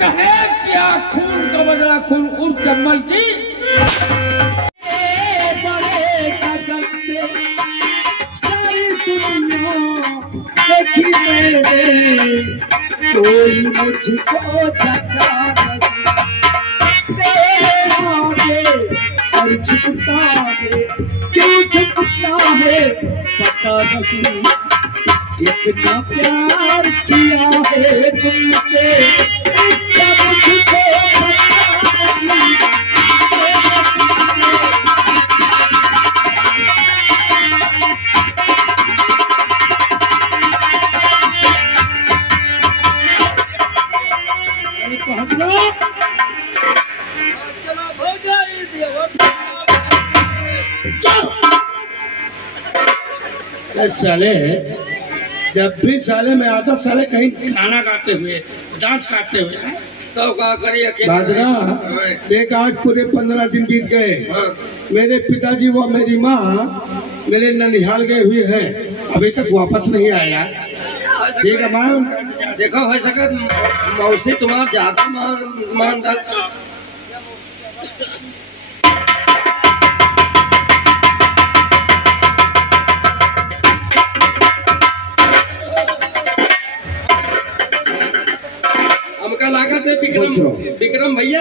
कहे क्या खून का बदला खून उर्फ कम्मल की सारी दुनिया देखी मैंने कोई मुझको जचा सर झुकता है क्यों झुकता है पता नहीं इतना प्यार किया है तुमसे इसका मुझको साले जब भी साले में आता साले कहीं खाना खाते हुए डांस करते हुए तो क्या करिए बादरा एक आज पूरे 15 दिन बीत गए। मेरे पिताजी व मेरी माँ मेरे ननिहाल गए हुए हैं, अभी तक वापस नहीं आया। ठीक है माँ, देखो हो सके मौसी तुम्हारा जाता मान हमका लागत है विक्रम भैया,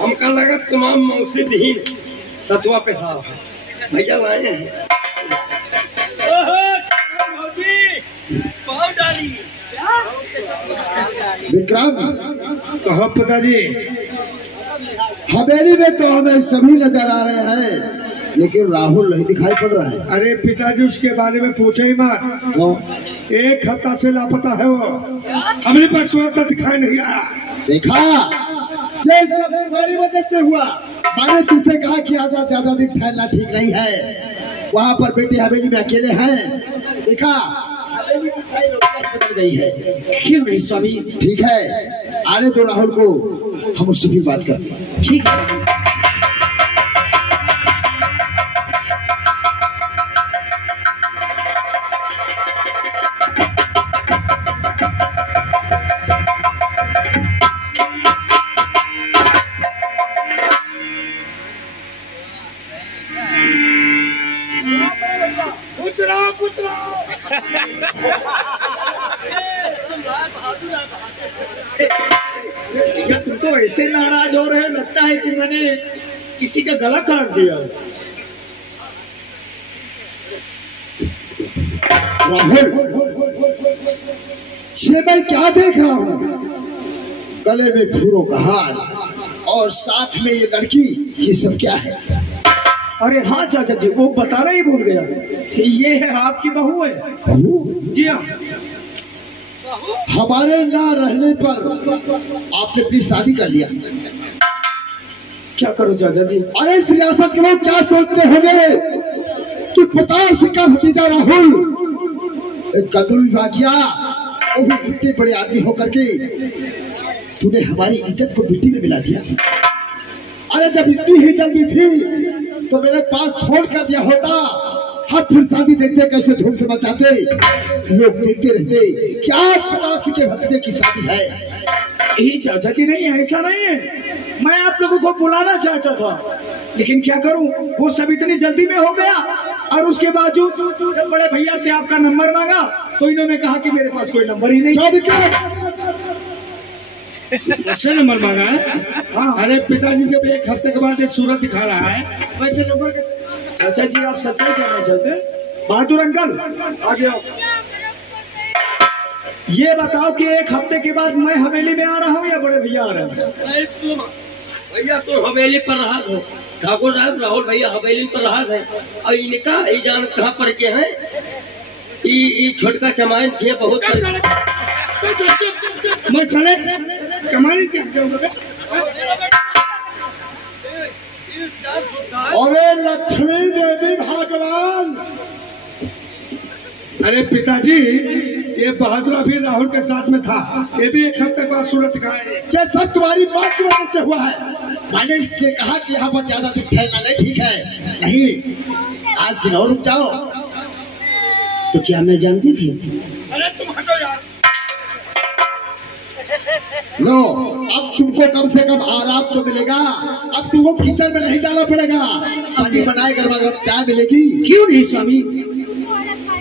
हमका लागत तमाम मौसी दीन सतुआ पे हाँ भैया लाए हैं। विक्रम कहो पिताजी। हवेली में तो हमें सभी नजर आ रहे हैं, लेकिन राहुल नहीं दिखाई पड़ रहा है। अरे पिताजी उसके बारे में पूछे ही मत, एक हफ्ता से लापता है वो, हमने पर सुबह दिखाई नहीं आया। देखा ये सब हमारी वजह से हुआ। मैंने तुझसे कहा कि आजा, ज्यादा दिन ठहरना ठीक नहीं है। वहाँ पर बेटे हवेली में अकेले हैं, देखा हवेली की सारी व्यवस्था बदल गई है। क्यों नहीं स्वामी? ठीक है, आने दो राहुल को, हम उससे भी बात करते हैं। ठीक है। तुम तो ऐसे नाराज हो रहे, लगता है कि मैंने किसी का गला काट दिया। राहुल, ये मैं क्या देख रहा हूँ? गले में फूलों का हार और साथ में ये लड़की, ये सब क्या है? अरे हाँ चाचा जी, वो बताना ही भूल गया, ये है आपकी बहू है। बहू? जी हाँ। हमारे ना रहने पर आपने अपनी शादी कर लिया। क्या करो चाचा जी? अरे सियासत के लोग क्या सोचते होंगे कि प्रताप सिंह का भतीजा राहुल कदर विवाह किया, वो भी इतने बड़े आदमी होकर के तूने हमारी इज्जत को मिट्टी में मिला दिया। अरे जब इतनी ही जल्दी थी तो मेरे पास फोन कर दिया होता, हम फिर शादी देखते कैसे धूम से मचाते, लोग देखते रहते क्या प्रताप सिंह के भतीजे की शादी है। ये चाचा जी नहीं, ऐसा नहीं है, मैं आप लोगों को बुलाना चाहता था, लेकिन क्या करूं, वो सब इतनी जल्दी में हो गया। और उसके बावजूद जब बड़े भैया से आपका नंबर मांगा तो इन्होंने कहा कि मेरे पास कोई नंबर ही नहीं। वैसे नंबर मांगा है? हाँ। अरे पिताजी जब एक हफ्ते के बाद ये सूरत दिखा रहा है, वैसे नंबर के चाचा जी आप सच्चाई जानना चाहते हैं? बहादुर अंकल आगे आओ। ये बताओ कि एक हफ्ते के बाद मैं हवेली में आ रहा हूँ या बड़े भैया आ रहे हैं? भैया तो हवेली पर रहा है, ठाकुर साहब राहुल भैया हवेली पर रहा है, और इनका ये जान कहाँ पर के हैं, ये छोटका चमाइन किए बहुत मैं चले कमानी क्या? अरे लक्ष्मी देवी भगवान, अरे पिताजी ये बहादुर अभी राहुल के साथ में था, ये भी एक हफ्ते बाद सूरत दिखाए। ये सब तुम्हारी बात की वजह से हुआ है। मैंने इससे कहा कि यहाँ पर ज्यादा दिन ठहरना नहीं ठीक है, नहीं आज दिन और रुक जाओ। तो क्या मैं जानती थी? अरे तुम हटो यार। लो, अब तुमको कम से कम आराम तो मिलेगा। अब तुमको किचन में नहीं जाना पड़ेगा, अपनी बनाए गर्मा गर्म चाय मिलेगी। क्यों नहीं स्वामी,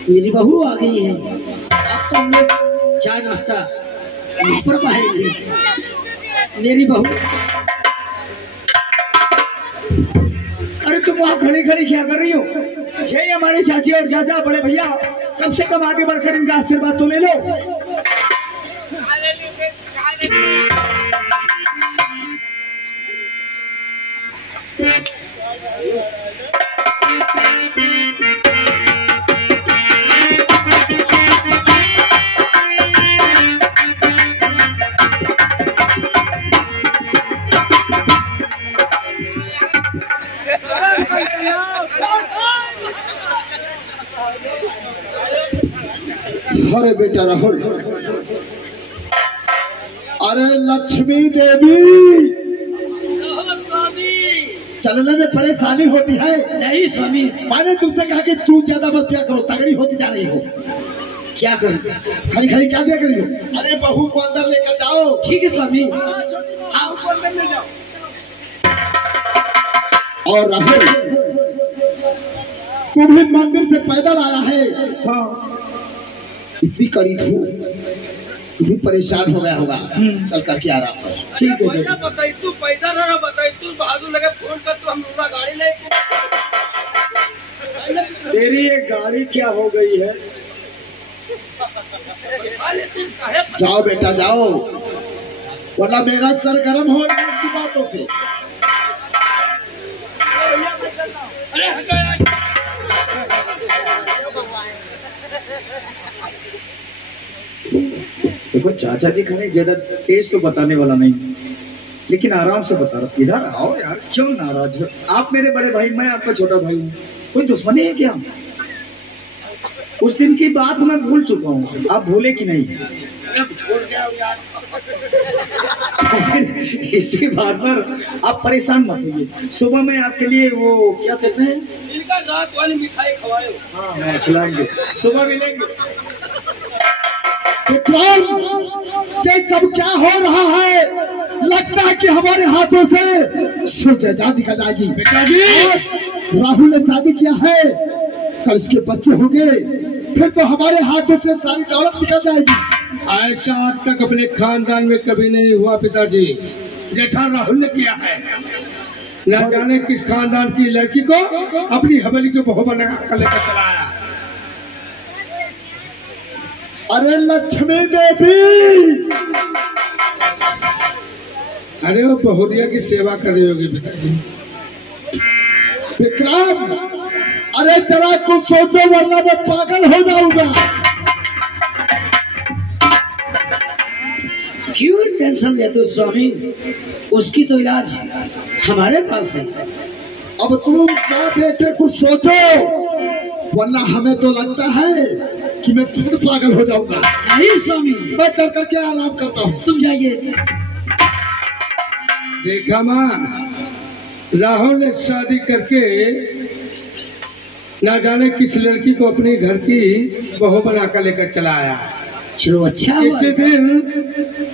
मेरी बहू आ गई है, अब तो हम लोग चाय नाश्ता ऊपर पाएंगे। मेरी बहू, अरे तुम वहाँ खड़ी खड़ी क्या कर रही हो? यही हमारे चाची और चाचा बड़े भैया, कम से कम आगे बढ़कर इनका आशीर्वाद तो ले लो। अरे बेटा राहुल, अरे लक्ष्मी देवी, चलने में परेशानी होती है। नहीं स्वामी, मैंने तुमसे कहा कि तू ज्यादा मत क्या करो, तगड़ी होती जा रही हो। क्या करूं? खड़ी खड़ी क्या देख रही हो? अरे बहू को अंदर लेकर जाओ। ठीक है स्वामी। और राहुल, तू भी मंदिर से पैदल आया है। हाँ, इतनी कड़ी धूप, तू भी परेशान हो गया होगा। चल करके आराम कर। ठीक है। भैया बताई तू पैदा ना बताई तू बहादुर लगे फोन कर तू हम लोग गाड़ी ले। तेरी ये गाड़ी क्या हो गई है? जाओ बेटा जाओ, वरना मेरा सर गर्म हो गया इसकी बातों से। देखो चाचा जी खाने ज्यादा तेज तो बताने वाला नहीं, लेकिन आराम से बता रहा। इधर आओ यार, क्यों नाराज हो? आप मेरे बड़े भाई, मैं आपका छोटा भाई हूँ, कोई दुश्मनी है क्या? उस दिन की बात मैं भूल चुका हूँ, आप भूले कि नहीं? इसी बात पर आप परेशान मत होइए। सुबह में आपके लिए वो क्या कहते हैं, रात वाली मिठाई खवाए। हाँ मैं खिलाएंगे, सुबह मिलेंगे। ये सब क्या हो रहा है? लगता है कि हमारे हाथों से सुजता निकल जाएगी। पिताजी, राहुल ने शादी किया है, कल इसके बच्चे होंगे, फिर तो हमारे हाथों से सारी दौलत निकल जाएगी। ऐसा आज तक अपने खानदान में कभी नहीं हुआ पिताजी, जैसा राहुल ने किया है। न जाने किस खानदान की लड़की को अपनी हवेली के बहू बना कर लेकर चलाया। अरे लक्ष्मी देवी, अरे वो बहुरिया की सेवा कर रही होगी पिताजी। विक्रम, अरे जरा कुछ सोचो वरना मैं पागल हो जाऊंगा। क्यों टेंशन लेते हो स्वामी, उसकी तो इलाज हमारे पास है। अब तुम माँ बेटे कुछ सोचो, वरना हमें तो लगता है कि मैं खुद पागल हो जाऊंगा। नहीं स्वामी, मैं चल करके आराम करता हूँ। तुम जाइए। देखा माँ, राहुल ने शादी करके ना जाने किस लड़की को अपनी घर की बहू बना कर लेकर चला आया। चलो अच्छा हुआ। इसी दिन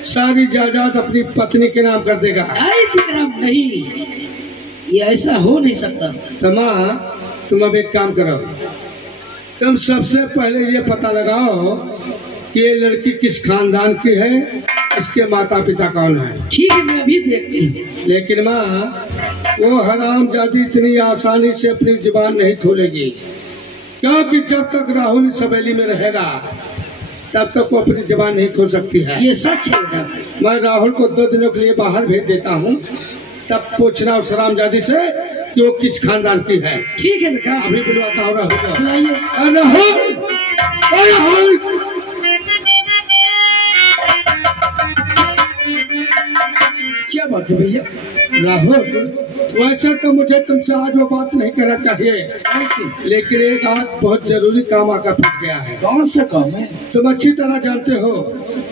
सारी जायदाद अपनी पत्नी के नाम कर देगा। नहीं विक्रम, नहीं, ये ऐसा हो नहीं सकता। तो माँ, तुम अब एक काम करो, तुम सबसे पहले ये पता लगाओ कि ये लड़की किस खानदान की है, इसके माता पिता कौन है। ठीक है, मैं अभी देखती हूँ। लेकिन माँ, वो हरामजादी इतनी आसानी से अपनी जुबान नहीं खोलेगी, क्योंकि जब तक राहुल इस हवेली में रहेगा तब तक वो अपनी जुबान नहीं खोल सकती है। ये सच है बेटा। मैं राहुल को 2 दिनों के लिए बाहर भेज देता हूँ, तब पूछना उस हरामजादी से कि वो किस खानदान की है। ठीक है बेटा, अभी बुलवाता हूँ राहुल को। बुलाइए। राहुल, राहुल, क्या बात है भैया? राहुल, वैसे तो मुझे तुमसे आज वो बात नहीं करना चाहिए, लेकिन एक आज बहुत जरूरी काम आकर फंस गया है। कौन सा काम है? तुम अच्छी तरह जानते हो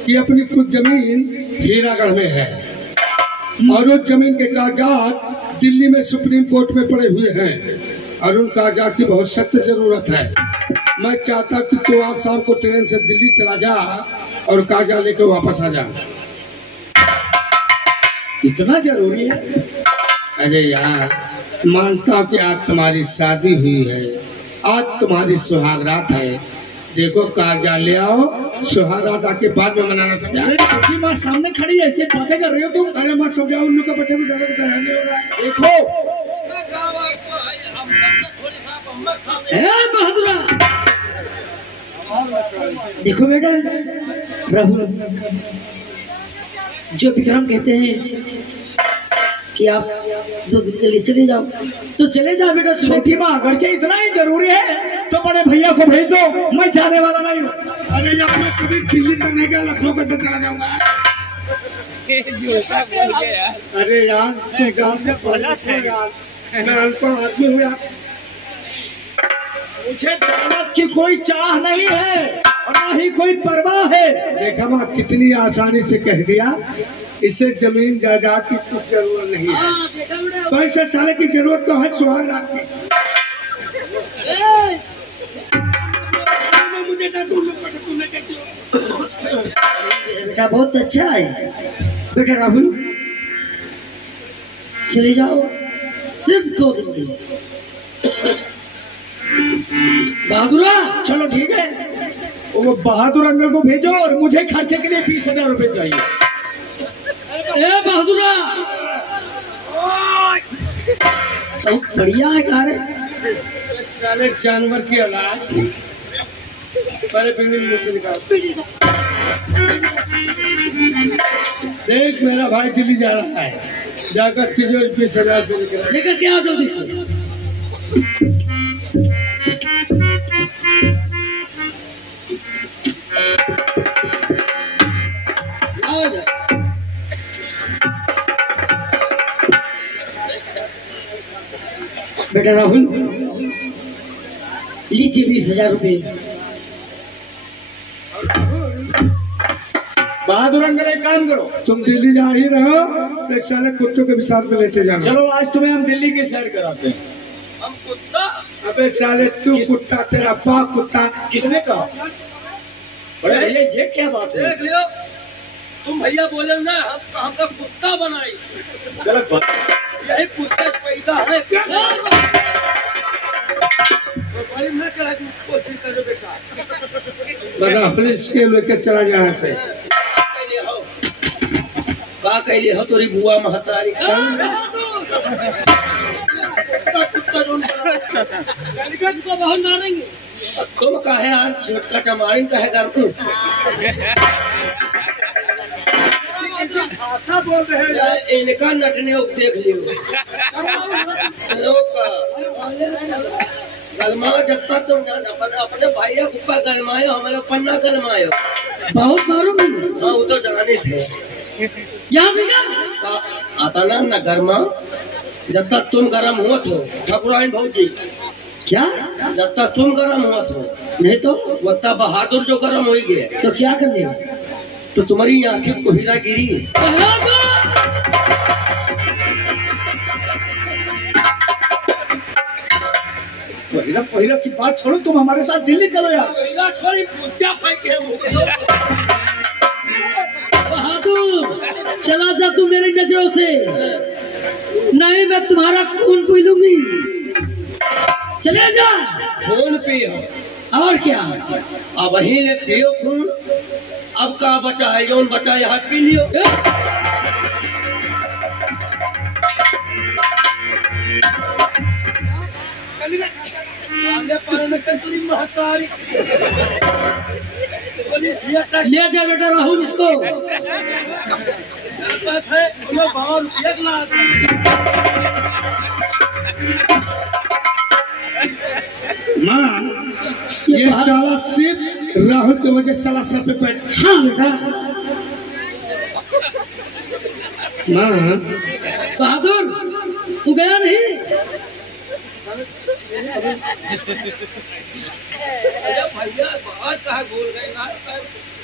कि अपनी कुछ जमीन हीरागढ़ में है और उस जमीन के कागजात दिल्ली में सुप्रीम कोर्ट में पड़े हुए हैं और उन कागजात की बहुत सख्त जरूरत है। मैं चाहता कि तू आज शाम को ट्रेन से दिल्ली चला जा और कागजात लेकर वापस आ जा। इतना जरूरी है? अरे यार, मानता हूँ कि आज तुम्हारी शादी हुई है, आज तुम्हारी सुहागरात है। देखो कागजात ले आओ, सुहागरात आके बाद में मनाना समझा। अरे छोटी माँ सामने खड़ी है, ऐसे बातें कर रही हो तुम? अरे मत समझाओ, उन लोग का बच्चे को ज्यादा बताया नहीं हो रहा है। देखो बहादुरा, देखो बेटा राहुल, जो विक्रम कहते हैं कि आप 2 दिन के लिए चले जाओ तो चले जाओ बेटा। छोटी माँ अगर इतना ही जरूरी है तो बड़े भैया को भेज दो, मैं जाने वाला नहीं हूँ। अरे यार, मैं कभी दिल्ली तक नहीं गया, लखनऊ कैसे चला जाऊंगा? अरे यार, गाँव से पहला है यार, मैं अनपढ़ आदमी हूँ यार। मुझे दौलत की कोई चाह नहीं है और ना ही कोई परवाह है। देखा माँ, कितनी आसानी से कह दिया। इसे जमीन जायदाद की कुछ जरूरत नहीं है, पैसे साले की जरूरत तो है सुहागरात की। बेटा बहुत अच्छा है बेटा राहुल, चले जाओ सिर्फ 2 दिन के लिए। बहादुरा, चलो ठीक है, वो बहादुर अंकल को भेजो और मुझे खर्चे के लिए 20,000 रुपए चाहिए। ए बहादुरा, बहुत बढ़िया है कार। साले जानवर की औलाद, पहले पिंगली मुंह से निकाल। देख मेरा भाई दिल्ली जा रहा है, जाकर तुझे 20,000 रुपये लेकर के आओ जल्दी से। बेटा राहुल, लीजिए 20,000 रुपये। बहादुर अंकल एक काम करो, तुम दिल्ली जा ही रहो तो साले कुत्तों के विसार में लेते जाना। चलो आज तुम्हें हम दिल्ली की सैर कराते हैं। हम कुत्ता? अबे साले तू कुत्ता, तेरा बाप कुत्ता। किसने कहा? बड़े भैया ये क्या बात है? देख लियो, तुम भैया बोले ना हम तो कुत्ता बनाई। गलत बात। यही कुत्ते पैदा है। कोशिश करो बेटा, बना अपने स्केल लेकर चला जा यहाँ से। का कहले हो तोरी बुआ महतारी बहुत मारेंगे। तुम काहे आज छोटका चमारी कहेगा तू? भाषा बोल रहे हैं। इनका नटने देख लियो। गलमा जब तक तुम अपने भैया कुप्पा गलमायो, हमारे पन्ना गलमायो, बहुत मारूंगी। हाँ वो तो जाने से आता ना गरमा। जब तक तुम गरम हुआ हो ठाकुराइन भाजी, क्या जब तक तुम गरम हुआ हो, नहीं तो वो तब बहादुर जो गरम हो गया तो क्या कर लेगा? तो तुम्हारी आंखें को हीरा गिरी। पहिला की बात छोड़ो, तुम हमारे साथ दिल्ली चलो यार। बहादुर चला जा तू मेरी नजरों से, नहीं मैं तुम्हारा खून पी लूंगी। चले जा। खून पियो और क्या? अब वही ले पियो खून। अब का बचा है? जौन बचा है हाथ पी लियो। ले जा बेटा राहुल इसको। माँ, ये साला सिर्फ राहुल की वजह साला सर पे बैठ। हाँ बेटा। माँ बहादुर तू गया नहीं? भैया बहुत कहा बोल गए।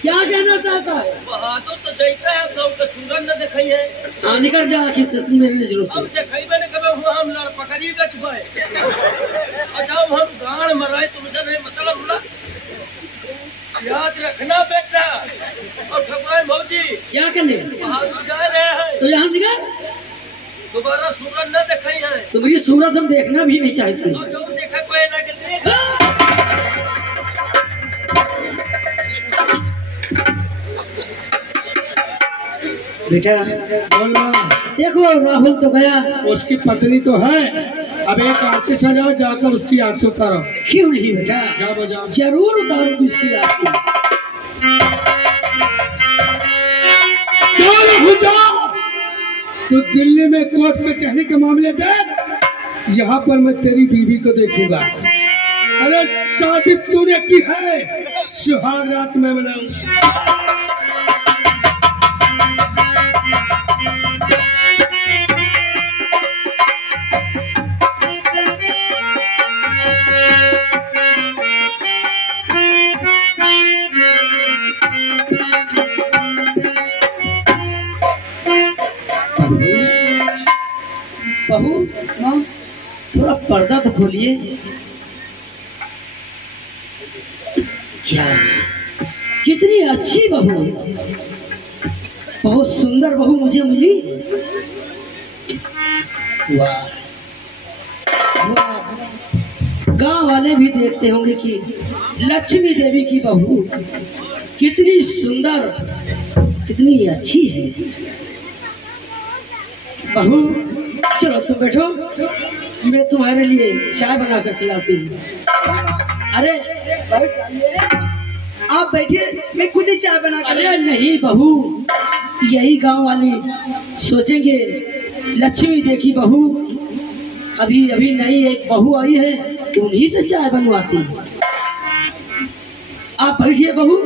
क्या कहना चाहता है? बहादुर तो जैसा है सबके सूरज न दिखाई है। हाँ निकल जा आखिर से तुम मेरे नजरों से। अब दिखाई मैंने कभी हुआ हम लड़ पकड़ी गच पाए। अच्छा हम गाड़ मराए तुमसे नहीं मतलब ना। याद रखना बेटा। और ठकुराइन भौजी क्या करने? बहादुर जा रहे हैं तो यहाँ निकल, दोबारा सूरत न दिखाई है। तुम्हारी सूरत हम देखना भी नहीं चाहते। और जो देखा कोई ना करते। बेटा बोलना, देखो राहुल तो गया, उसकी पत्नी तो है। अब एक आरती सजाओ, जाकर उसकी आंखें उतारो। क्यों नहीं बेटा, जाओ बजाओ। जरूर उतारूंगी उसकी आरती। जाओ, तो दिल्ली में कोर्ट कचहरी के मामले देख, यहाँ पर मैं तेरी बीवी को देखूंगा। अरे शादी तूने की है, सुहाग रात में मनाऊंगा। बहू माँ थोड़ा पर्दा तो खोलिए। क्या कितनी अच्छी बहू, बहुत सुंदर बहू मुझे मिली। वाह वाह, गांव वाले भी देखते होंगे कि लक्ष्मी देवी की बहू कितनी सुंदर, कितनी अच्छी है। बहू चलो तुम बैठो, मैं तुम्हारे लिए चाय बना कर खिलाती हूँ। अरे आप बैठिए, मैं खुद ही चाय बना कर। अरे नहीं बहू, यही गांव वाली सोचेंगे लक्ष्मी देखी बहू, अभी अभी नई एक बहू आई है, उन्हीं से चाय बनवाती हूँ। आप बैठिए बहू,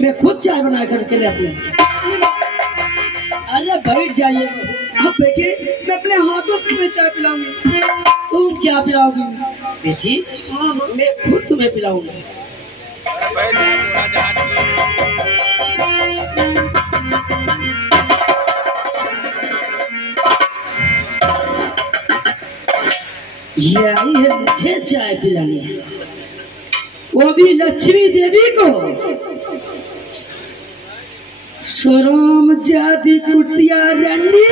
मैं खुद चाय बना करके लाती हूँ। अरे बैठ जाइए बहू। आप बैठिए, मैं अपने हाथों से तुम्हें चाय पिलाऊंगी। तुम क्या पिलाओगी बेटी? हाँ माँ, मैं खुद तुम्हें पिलाऊंगी। ये आई है मुझे चाय पिलाने, वो भी लक्ष्मी देवी को। शरम जादी कुटिया रंडी